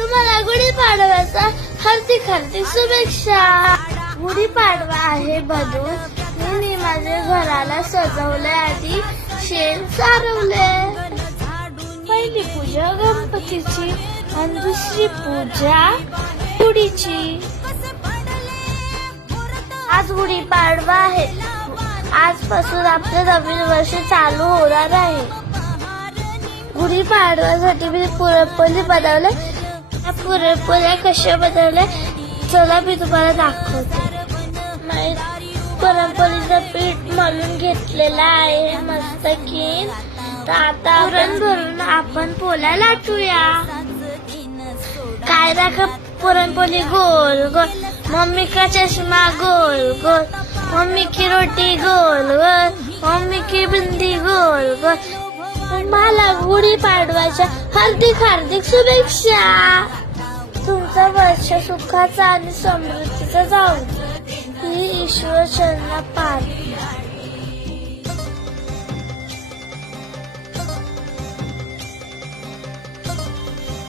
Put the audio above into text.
तुम्हाला गुढीपाडव्याचा हार्दिक हार्दिक शुभेच्छा. गुढीपाडवा आहे बनून मी माझ्या घराला सजवले, आधी शेण सारवले. पहिली पूजा गणपतीची आणि दुसरी पूजा गुढीची. आज गुढीपाडवा आहे. आजपासून आपलं नवीन वर्ष चालू होणार आहे. गुढीपाडव्यासाठी मी पुरणपोळी बनवले. त्या पुरणपोळ्या कशा बनवल्या चला मी तुम्हाला दाखवते. पुरणपोळीचं पीठ मळून घेतलेलं आहे मस्त की. तर आता पुरण भरून आपण पोळ्या लाटूया. काय दाखव पुरणपोळी गोल गोल, मम्मी का चष्मा गोल गोल, मम्मी की रोटी गोल गोल, मम्मी की बुंदी गोल गोल. मला गुढीपाडव्याच्या हार्दिक हार्दिक शुभेच्छा. तुमचं वर्ष सुखाचा आणि समृद्धीचा जाऊ ही ईश्वर चरणात